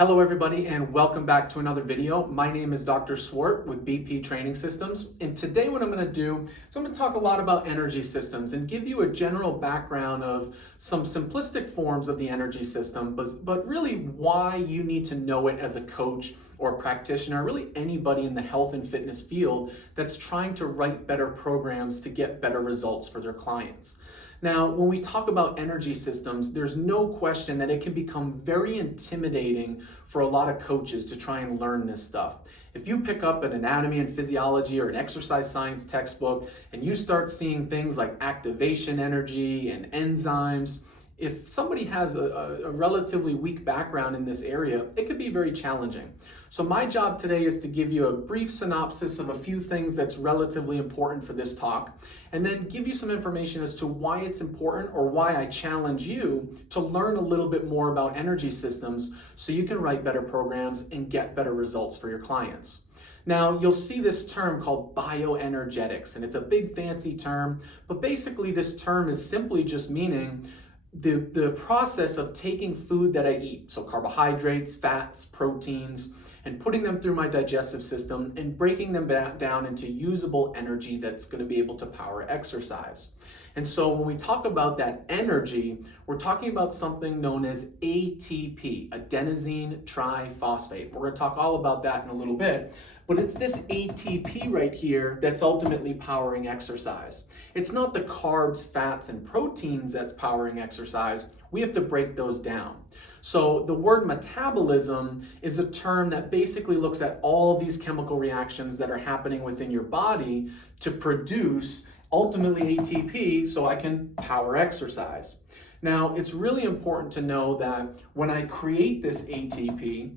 Hello everybody and welcome back to another video. My name is Dr. Swart with BP Training Systems, and today what I'm going to do is I'm going to talk a lot about energy systems and give you a general background of some simplistic forms of the energy system, but really why you need to know it as a coach or a practitioner, really anybody in the health and fitness field that's trying to write better programs to get better results for their clients. Now, when we talk about energy systems, there's no question that it can become very intimidating for a lot of coaches to try and learn this stuff. If you pick up an anatomy and physiology or an exercise science textbook and you start seeing things like activation energy and enzymes, if somebody has a relatively weak background in this area, it could be very challenging. So my job today is to give you a brief synopsis of a few things that's relatively important for this talk, and then give you some information as to why it's important or why I challenge you to learn a little bit more about energy systems so you can write better programs and get better results for your clients. Now, you'll see this term called bioenergetics, and it's a big fancy term, but basically this term is simply just meaning the process of taking food that I eat, so carbohydrates, fats, proteins, and putting them through my digestive system and breaking them down into usable energy that's going to be able to power exercise. And so when we talk about that energy, we're talking about something known as ATP, adenosine triphosphate. We're going to talk all about that in a little bit, but it's this ATP right here that's ultimately powering exercise. It's not the carbs, fats, and proteins that's powering exercise. We have to break those down. So the word metabolism is a term that basically looks at all these chemical reactions that are happening within your body to produce ultimately ATP so I can power exercise. Now, it's really important to know that when I create this ATP,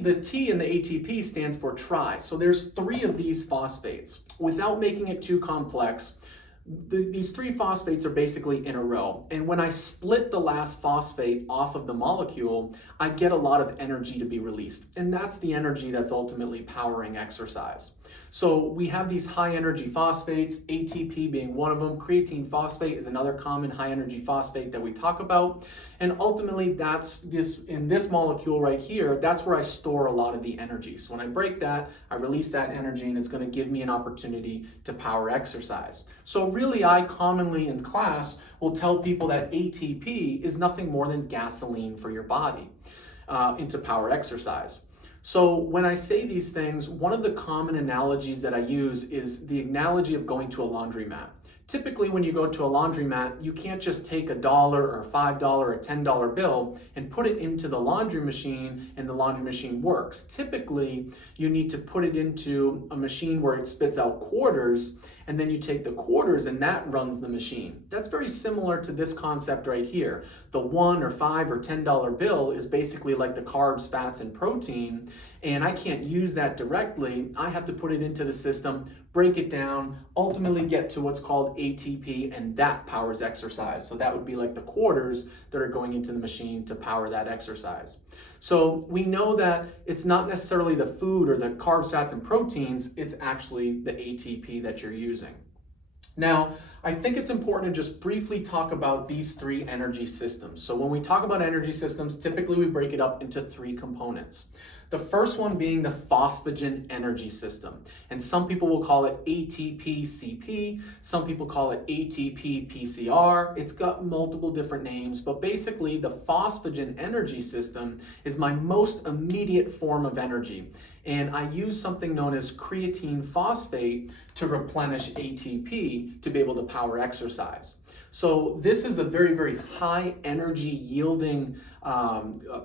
the T in the ATP stands for tri. So there's three of these phosphates. Without making it too complex, these three phosphates are basically in a row. And when I split the last phosphate off of the molecule, I get a lot of energy to be released. And that's the energy that's ultimately powering exercise. So we have these high energy phosphates, ATP being one of them. Creatine phosphate is another common high energy phosphate that we talk about. And ultimately that's in this molecule right here, that's where I store a lot of the energy. So when I break that, I release that energy and it's going to give me an opportunity to power exercise. So really, I commonly in class will tell people that ATP is nothing more than gasoline for your body into power exercise. So when I say these things, one of the common analogies that I use is the analogy of going to a laundromat. Typically, when you go to a laundromat, you can't just take $1 or $5 or a $10 bill and put it into the laundry machine and the laundry machine works. Typically, you need to put it into a machine where it spits out quarters, and then you take the quarters and that runs the machine. That's very similar to this concept right here. The $1 or $5 or $10 bill is basically like the carbs, fats, and protein, and I can't use that directly. I have to put it into the system, break it down, ultimately get to what's called ATP, and that powers exercise. So that would be like the quarters that are going into the machine to power that exercise. So we know that it's not necessarily the food or the carbs, fats, and proteins, it's actually the ATP that you're using. Now, I think it's important to just briefly talk about these three energy systems. So when we talk about energy systems, typically we break it up into three components. The first one being the phosphagen energy system. And some people will call it ATP-CP, some people call it ATP-PCR. It's got multiple different names, but basically the phosphagen energy system is my most immediate form of energy. And I use something known as creatine phosphate to replenish ATP to be able to power exercise. So this is a very, very high energy yielding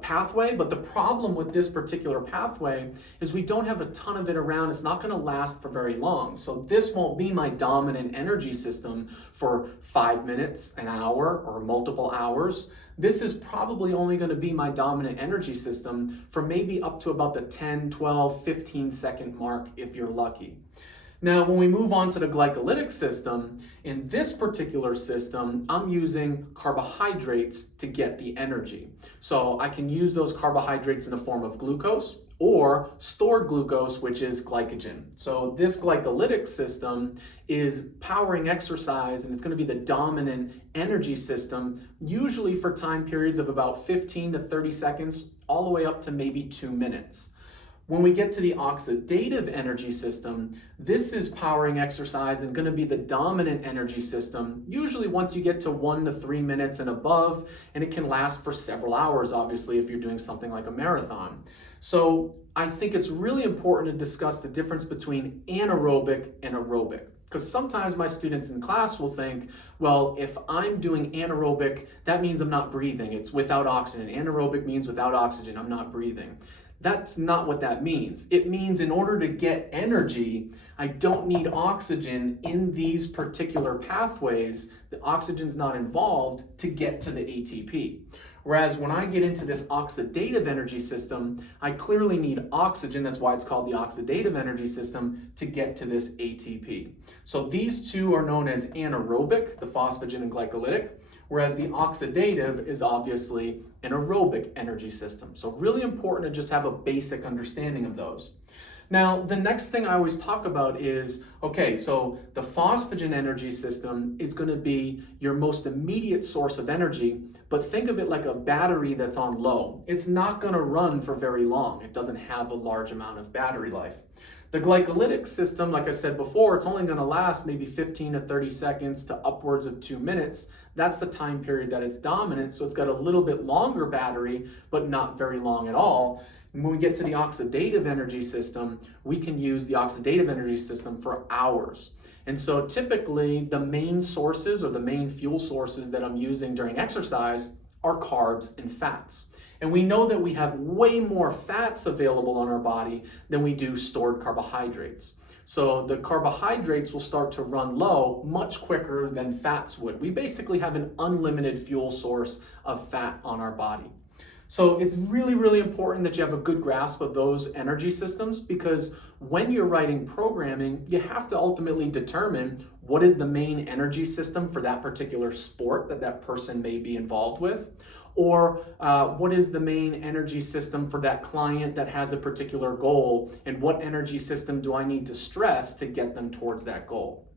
pathway, but the problem with this particular pathway is we don't have a ton of it around. It's not going to last for very long. So this won't be my dominant energy system for 5 minutes, an hour, or multiple hours. This is probably only going to be my dominant energy system for maybe up to about the 10, 12, 15 second mark if you're lucky. Now, when we move on to the glycolytic system, in this particular system, I'm using carbohydrates to get the energy. So I can use those carbohydrates in the form of glucose, or stored glucose, which is glycogen. So this glycolytic system is powering exercise, and it's going to be the dominant energy system, usually for time periods of about 15 to 30 seconds, all the way up to maybe 2 minutes. When we get to the oxidative energy system, this is powering exercise and going to be the dominant energy system, usually once you get to 1 to 3 minutes and above, and it can last for several hours, obviously, if you're doing something like a marathon. So I think it's really important to discuss the difference between anaerobic and aerobic. Because sometimes my students in class will think, well, if I'm doing anaerobic, that means I'm not breathing. It's without oxygen. Anaerobic means without oxygen, I'm not breathing. That's not what that means. It means in order to get energy, I don't need oxygen in these particular pathways. The oxygen's not involved to get to the ATP. Whereas when I get into this oxidative energy system, I clearly need oxygen. That's why it's called the oxidative energy system, to get to this ATP. So these two are known as anaerobic, the phosphagen and glycolytic, whereas the oxidative is obviously an aerobic energy system. So really important to just have a basic understanding of those. Now, the next thing I always talk about is, okay, so the phosphagen energy system is going to be your most immediate source of energy, but think of it like a battery that's on low. It's not going to run for very long. It doesn't have a large amount of battery life. The glycolytic system, like I said before, it's only going to last maybe 15 to 30 seconds to upwards of 2 minutes. That's the time period that it's dominant, so it's got a little bit longer battery, but not very long at all. When we get to the oxidative energy system, we can use the oxidative energy system for hours. And so typically the main sources or the main fuel sources that I'm using during exercise are carbs and fats. And we know that we have way more fats available on our body than we do stored carbohydrates. So the carbohydrates will start to run low much quicker than fats would. We basically have an unlimited fuel source of fat on our body. So it's really, really important that you have a good grasp of those energy systems, because when you're writing programming, you have to ultimately determine what is the main energy system for that particular sport that that person may be involved with, or what is the main energy system for that client that has a particular goal, and what energy system do I need to stress to get them towards that goal.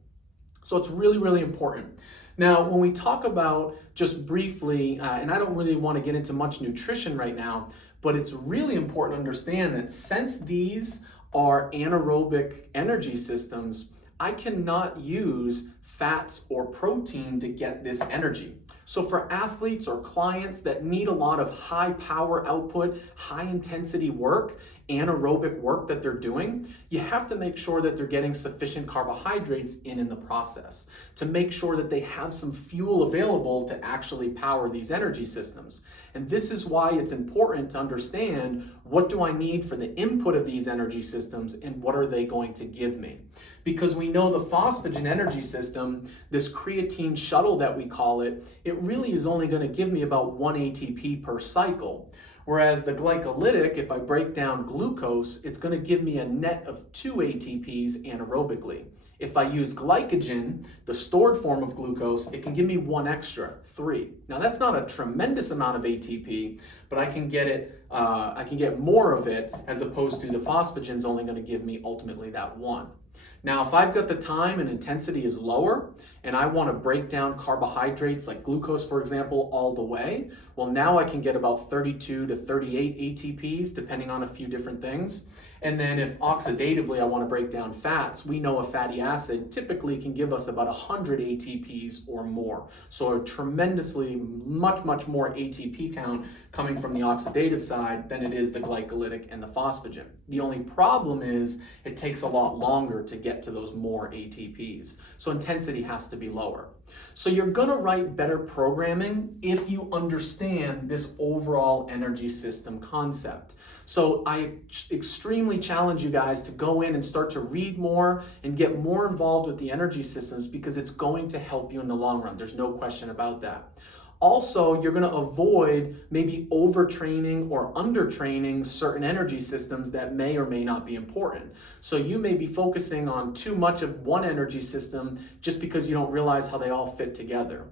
So it's really, really important. Now, when we talk about, just briefly, and I don't really want to get into much nutrition right now, but it's really important to understand that since these are anaerobic energy systems, I cannot use fats or protein to get this energy. So for athletes or clients that need a lot of high power output, high intensity work, anaerobic work that they're doing, you have to make sure that they're getting sufficient carbohydrates in the process to make sure that they have some fuel available to actually power these energy systems. And this is why it's important to understand, what do I need for the input of these energy systems and what are they going to give me? Because we know the phosphagen energy system, this creatine shuttle that we call it, it really is only going to give me about 1 ATP per cycle. Whereas the glycolytic, if I break down glucose, it's going to give me a net of 2 ATPs anaerobically. If I use glycogen, the stored form of glucose, it can give me 1 extra, 3. Now that's not a tremendous amount of ATP, but I can get more of it, as opposed to the phosphagen's only going to give me ultimately that 1. Now, if I've got the time and intensity is lower, and I want to break down carbohydrates like glucose, for example, all the way, well, now I can get about 32 to 38 ATPs, depending on a few different things. And then if oxidatively I want to break down fats, we know a fatty acid typically can give us about 100 ATPs or more. So a tremendously much more ATP count coming from the oxidative side than it is the glycolytic and the phosphagen. The only problem is it takes a lot longer to get to those more ATPs. So intensity has to be lower. So you're going to write better programming if you understand this overall energy system concept. So I extremely challenge you guys to go in and start to read more and get more involved with the energy systems, because it's going to help you in the long run. There's no question about that. Also, you're going to avoid maybe overtraining or undertraining certain energy systems that may or may not be important. So you may be focusing on too much of one energy system just because you don't realize how they all fit together.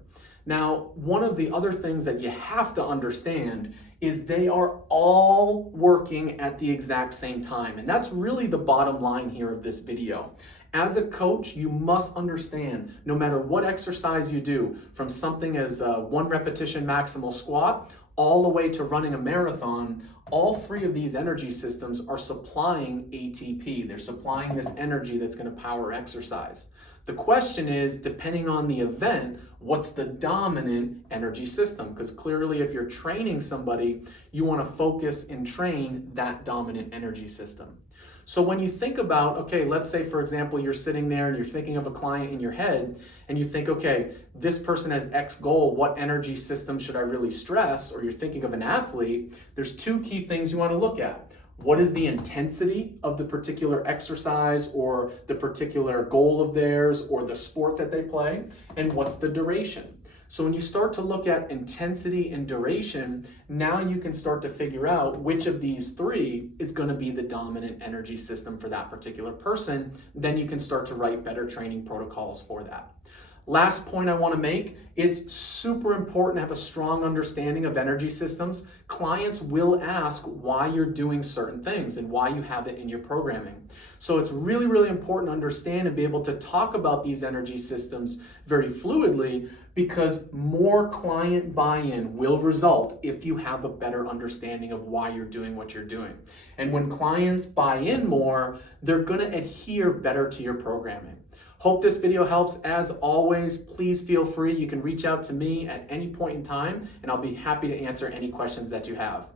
Now, one of the other things that you have to understand is they are all working at the exact same time. And that's really the bottom line here of this video. As a coach, you must understand no matter what exercise you do, from something as a 1 repetition maximal squat all the way to running a marathon, all 3 of these energy systems are supplying ATP. They're supplying this energy that's going to power exercise. The question is, depending on the event, what's the dominant energy system? Because clearly if you're training somebody, you want to focus and train that dominant energy system. So when you think about, okay, let's say for example, you're sitting there and you're thinking of a client in your head and you think, okay, this person has X goal, what energy system should I really stress? Or you're thinking of an athlete, there's 2 key things you want to look at. What is the intensity of the particular exercise or the particular goal of theirs or the sport that they play? And what's the duration? So when you start to look at intensity and duration, now you can start to figure out which of these 3 is going to be the dominant energy system for that particular person. Then you can start to write better training protocols for that. Last point I want to make, it's super important to have a strong understanding of energy systems. Clients will ask why you're doing certain things and why you have it in your programming. So it's really, really important to understand and be able to talk about these energy systems very fluidly, because more client buy-in will result if you have a better understanding of why you're doing what you're doing. And when clients buy in more, they're going to adhere better to your programming. Hope this video helps. As always, please feel free. You can reach out to me at any point in time, and I'll be happy to answer any questions that you have.